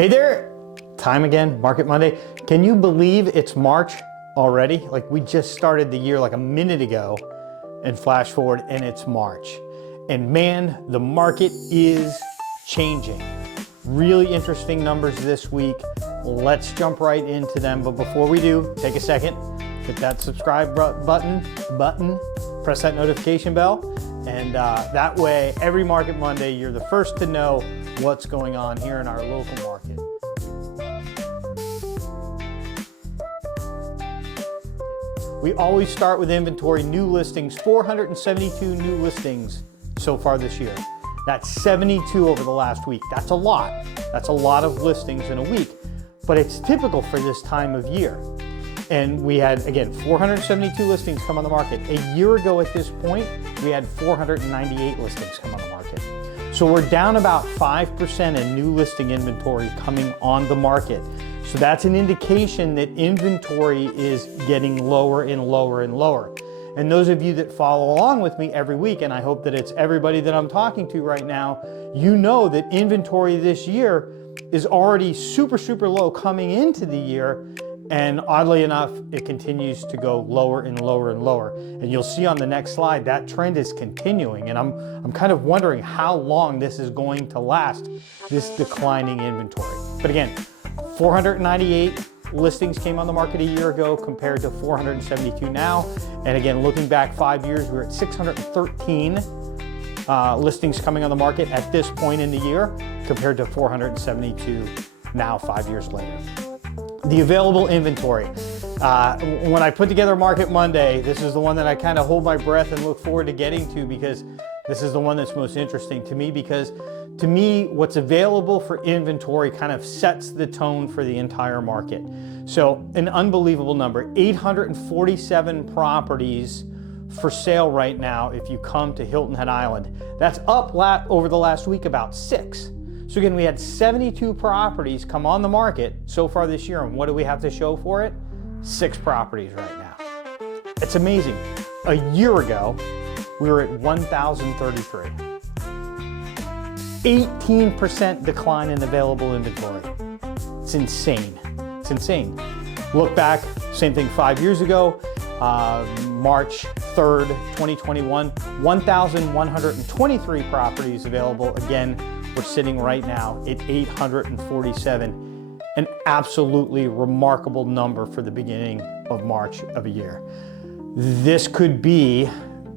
Hey there, time again, Market Monday. Can you believe it's March already? Like we just started the year like a minute ago and flash forward and it's March. And man, the market is changing. Really interesting numbers this week. Let's jump right into them. But before we do, take a second, hit that subscribe button, press that notification bell. And that way, every Market Monday, you're the first to know what's going on here in our local market. We always start with inventory, new listings, 472 new listings so far this year. That's 72 over the last week. That's a lot. That's a lot of listings in a week, but it's typical for this time of year. And we had, again, 472 listings come on the market. A year ago at this point, we had 498 listings come on the market. So we're down about 5% in new listing inventory coming on the market. So that's an indication that inventory is getting lower and lower and lower. And those of you that follow along with me every week, and I hope that it's everybody that I'm talking to right now, you know that inventory this year is already super, super low coming into the year. And oddly enough, it continues to go lower and lower and lower. And you'll see on the next slide, that trend is continuing. And I'm kind of wondering how long this is going to last, this declining inventory. But again, 498 listings came on the market a year ago compared to 472 now. And again, looking back 5 years, we're at 613 listings coming on the market at this point in the year compared to 472 now 5 years later. The available inventory. When I put together Market Monday, this is the one that I kind of hold my breath and look forward to getting to because this is the one that's most interesting to me because to me, what's available for inventory kind of sets the tone for the entire market. So an unbelievable number, 847 properties for sale right now if you come to Hilton Head Island. That's up over the last week about 6. So again, we had 72 properties come on the market so far this year. And what do we have to show for it? 6 properties right now. It's amazing. A year ago, we were at 1,033. 18% decline in available inventory. It's insane. It's insane. Look back, same thing 5 years ago, March 3rd, 2021, 1,123 properties available. Again, we're sitting right now at 847, an absolutely remarkable number for the beginning of March of a year. This could be,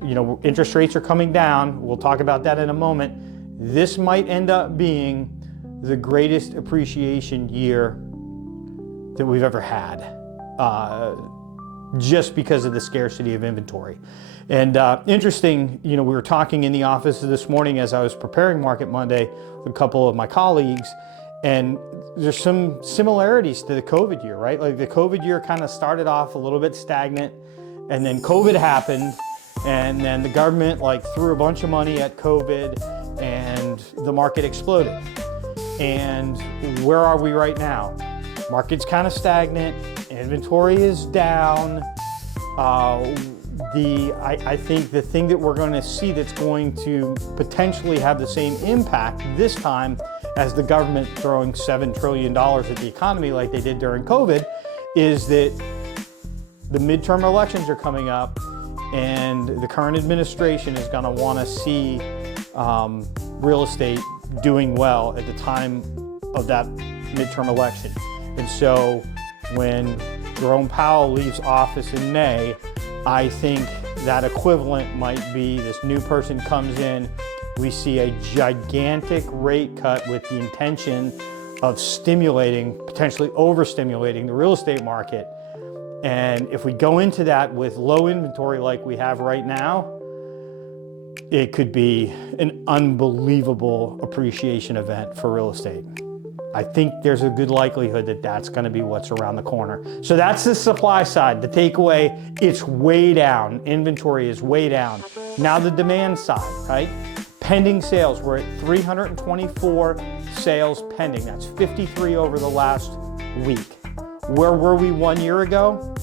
you know, interest rates are coming down. We'll talk about that in a moment. This might end up being the greatest appreciation year that we've ever had, just because of the scarcity of inventory. And interesting, you know, we were talking in the office this morning as I was preparing Market Monday with a couple of my colleagues, and there's some similarities to the COVID year, right? Like the COVID year kind of started off a little bit stagnant, and then COVID happened, and then the government like threw a bunch of money at COVID, and the market exploded. And where are we right now? Market's kind of stagnant, inventory is down. I think the thing that we're going to see that's going to potentially have the same impact this time as the government throwing $7 trillion at the economy like they did during COVID is that the midterm elections are coming up and the current administration is going to want to see real estate doing well at the time of that midterm election. And so when Jerome Powell leaves office in May, I think that equivalent might be this new person comes in, we see a gigantic rate cut with the intention of stimulating, potentially overstimulating the real estate market. And if we go into that with low inventory like we have right now, it could be an unbelievable appreciation event for real estate. I think there's a good likelihood that that's going to be what's around the corner. So that's the supply side. The takeaway, it's way down. Inventory is way down. Now the demand side, right? Pending sales, we're at 324 sales pending. That's 53 over the last week. Where were we 1 year ago?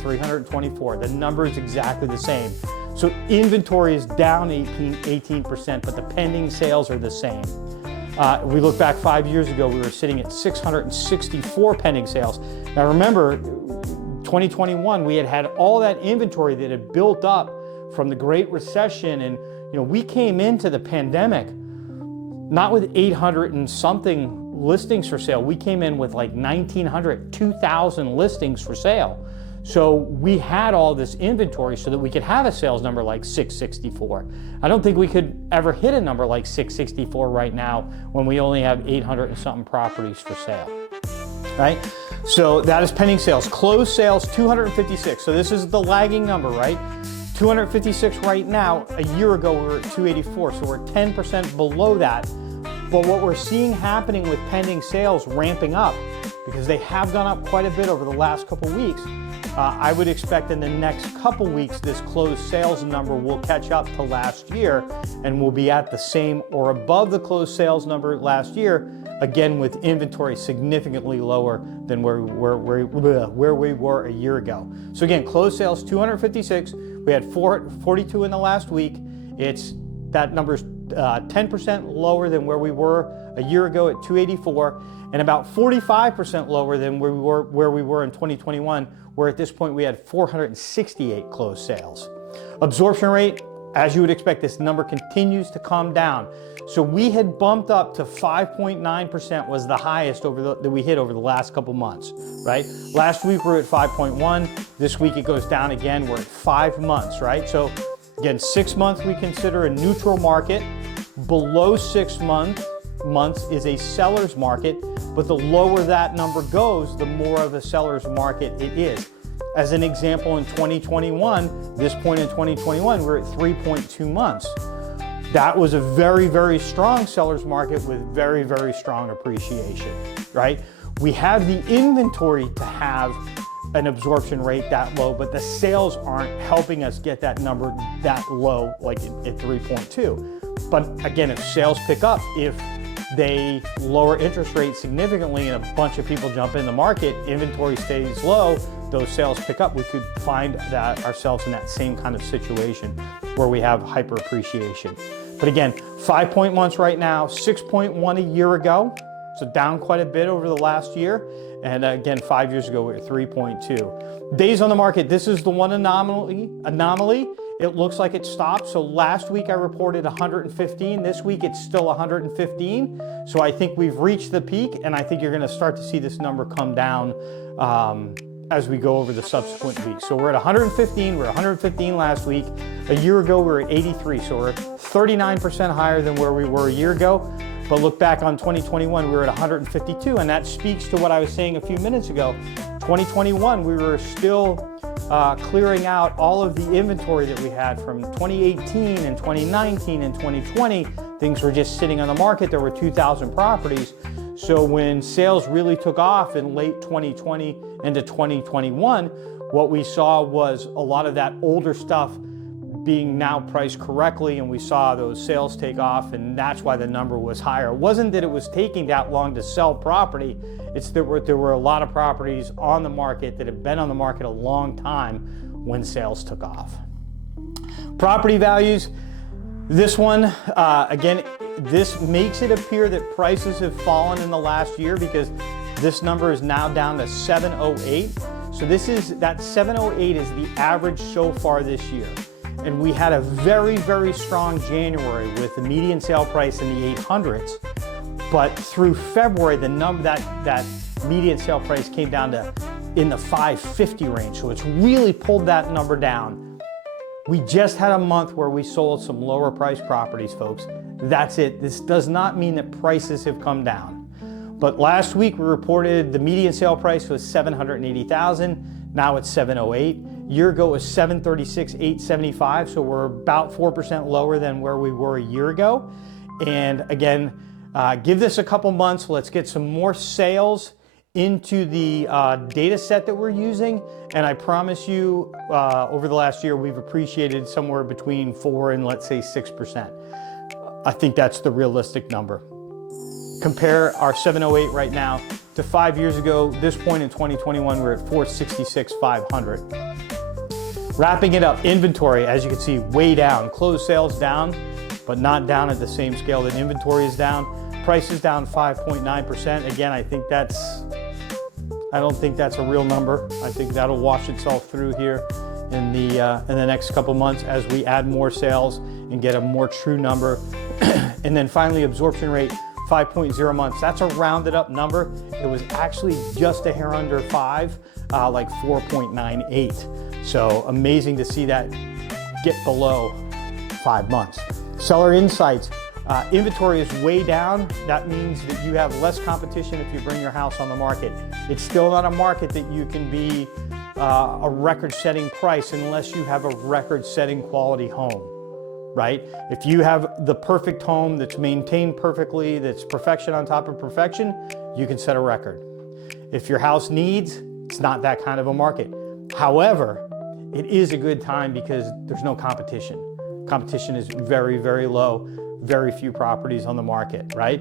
324. The number is exactly the same. So inventory is down 18%, but the pending sales are the same. We look back 5 years ago, we were sitting at 664 pending sales. Now remember, 2021, we had all that inventory that had built up from the Great Recession, and we came into the pandemic not with 800 and something listings for sale. We came in with like 1,900, 2,000 listings for sale. So we had all this inventory so that we could have a sales number like 664. I don't think we could ever hit a number like 664 right now when we only have 800 and something properties for sale, right? So that is pending sales. Closed sales, 256. So this is the lagging number, right? 256 right now. A year ago, we were at 284. So we're 10% below that. But what we're seeing happening with pending sales ramping up, because they have gone up quite a bit over the last couple weeks, I would expect in the next couple weeks, this closed sales number will catch up to last year and will be at the same or above the closed sales number last year, again with inventory significantly lower than where we were a year ago. So again, closed sales 256. We had 42 in the last week. That number's 10% lower than where we were a year ago at 284, and about 45% lower than where we were in 2021, where at this point we had 468 closed sales. Absorption rate, as you would expect, this number continues to come down. So we had bumped up to 5.9% was the highest that we hit over the last couple months, right? Last week we were at 5.1. This week it goes down again. We're at 5 months, right? So again, 6 months we consider a neutral market. Below 6 months is a seller's market, but the lower that number goes, the more of a seller's market it is. As an example, in 2021, this point in 2021, we're at 3.2 months. That was a very, very strong seller's market with very, very strong appreciation, right? We have the inventory to have an absorption rate that low, but the sales aren't helping us get that number that low, like at 3.2. But again, if sales pick up, if they lower interest rates significantly and a bunch of people jump in the market, inventory stays low, those sales pick up, we could find that ourselves in that same kind of situation where we have hyper appreciation. But again, 5.1 right now, 6.1 a year ago, so down quite a bit over the last year. And again, 5 years ago, we were at 3.2. Days on the market, this is the one anomaly. It looks like it stopped. So last week I reported 115. This week it's still 115. So I think we've reached the peak, and I think you're going to start to see this number come down as we go over the subsequent weeks. So we're at 115. We're at 115 last week. A year ago we were at 83. So we're 39% higher than where we were a year ago. But look back on 2021, we were at 152, and that speaks to what I was saying a few minutes ago. 2021, we were still clearing out all of the inventory that we had from 2018 and 2019 and 2020. Things were just sitting on the market. There were 2,000 properties. So when sales really took off in late 2020 into 2021, what we saw was a lot of that older stuff being now priced correctly, and we saw those sales take off, and that's why the number was higher. It wasn't that it was taking that long to sell property, it's that there were a lot of properties on the market that had been on the market a long time when sales took off. Property values, this one, again, this makes it appear that prices have fallen in the last year because this number is now down to 708. So that 708 is the average so far this year. And we had a very, very strong January with the median sale price in the 800s. But through February, that median sale price came down to in the 550 range. So it's really pulled that number down. We just had a month where we sold some lower priced properties, folks. That's it. This does not mean that prices have come down. But last week we reported the median sale price was $780,000. Now it's 708. Year ago it was 736,875, so we're about 4% lower than where we were a year ago. And again, give this a couple months. Let's get some more sales into the data set that we're using. And I promise you, over the last year, we've appreciated somewhere between 4 and let's say 6%. I think that's the realistic number. Compare our 708 right now to 5 years ago. This point in 2021, we're at 466,500. Wrapping it up, inventory, as you can see, way down. Closed sales down, but not down at the same scale that inventory is down. Price is down 5.9%. Again, I don't think that's a real number. I think that'll wash itself through here in the next couple months as we add more sales and get a more true number. And then finally, absorption rate, 5.0 months. That's a rounded up number. It was actually just a hair under 5, like 4.98. So amazing to see that get below 5 months. Seller insights. Inventory is way down. That means that you have less competition if you bring your house on the market. It's still not a market that you can be a record-setting price unless you have a record-setting quality home, right? If you have the perfect home that's maintained perfectly, that's perfection on top of perfection, you can set a record. If your house needs, it's not that kind of a market. However, it is a good time because there's no competition. Competition is very, very low. Very few properties on the market, right?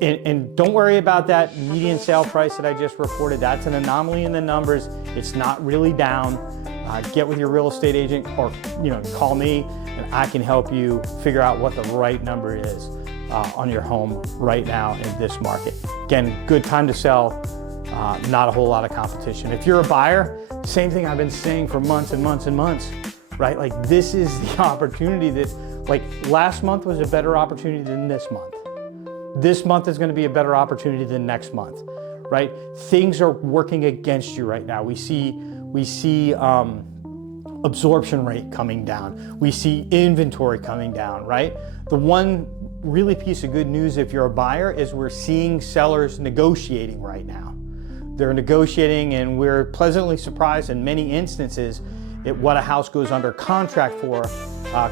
And don't worry about that median sale price that I just reported. That's an anomaly in the numbers. It's not really down. Get with your real estate agent or call me and I can help you figure out what the right number is on your home right now in this market. Again, good time to sell, not a whole lot of competition. If you're a buyer, same thing I've been saying for months and months and months, right? Like this is the opportunity that, like last month was a better opportunity than this month. This month is going to be a better opportunity than next month, right? Things are working against you right now. We see absorption rate coming down. We see inventory coming down, right? The one really piece of good news if you're a buyer is we're seeing sellers negotiating right now. They're negotiating and we're pleasantly surprised in many instances at what a house goes under contract for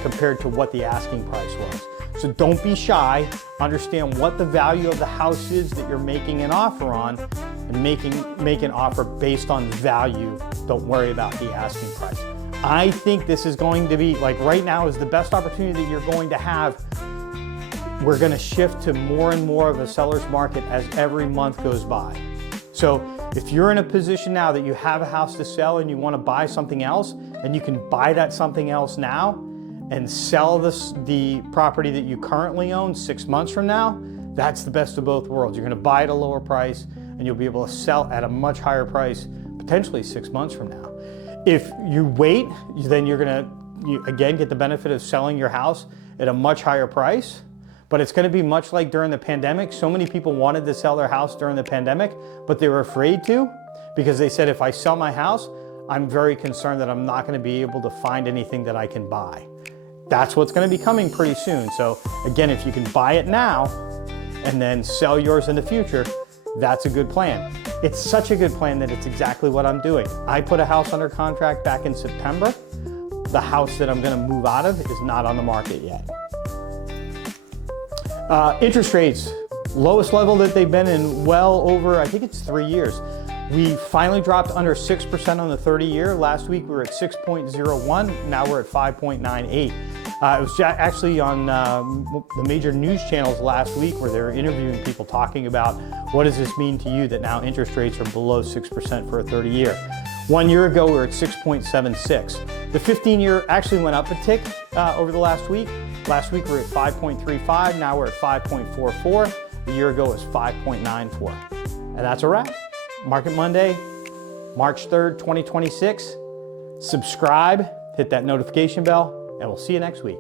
compared to what the asking price was. So don't be shy, understand what the value of the house is that you're making an offer on and make an offer based on value. Don't worry about the asking price. I think this is going to be, like right now is the best opportunity that you're going to have. We're gonna shift to more and more of a seller's market as every month goes by. So if you're in a position now that you have a house to sell and you want to buy something else, and you can buy that something else now and sell the property that you currently own 6 months from now, that's the best of both worlds. You're going to buy at a lower price and you'll be able to sell at a much higher price potentially 6 months from now. If you wait, then you're going to again get the benefit of selling your house at a much higher price. But it's going to be much like during the pandemic. So many people wanted to sell their house during the pandemic, but they were afraid to because they said, if I sell my house, I'm very concerned that I'm not going to be able to find anything that I can buy. That's what's going to be coming pretty soon. So again, if you can buy it now and then sell yours in the future, that's a good plan. It's such a good plan that it's exactly what I'm doing. I put a house under contract back in September. The house that I'm going to move out of is not on the market yet. Interest rates, lowest level that they've been in well over, I think it's 3 years. We finally dropped under 6% on the 30-year. Last week we were at 6.01, now we're at 5.98. It was actually on the major news channels last week where they were interviewing people talking about what does this mean to you that now interest rates are below 6% for a 30-year. 1 year ago we were at 6.76. The 15-year actually went up a tick over the last week. Last week we were at 5.35, now we're at 5.44. A year ago it was 5.94. And that's a wrap. Market Monday, March 3rd, 2026. Subscribe, hit that notification bell, and we'll see you next week.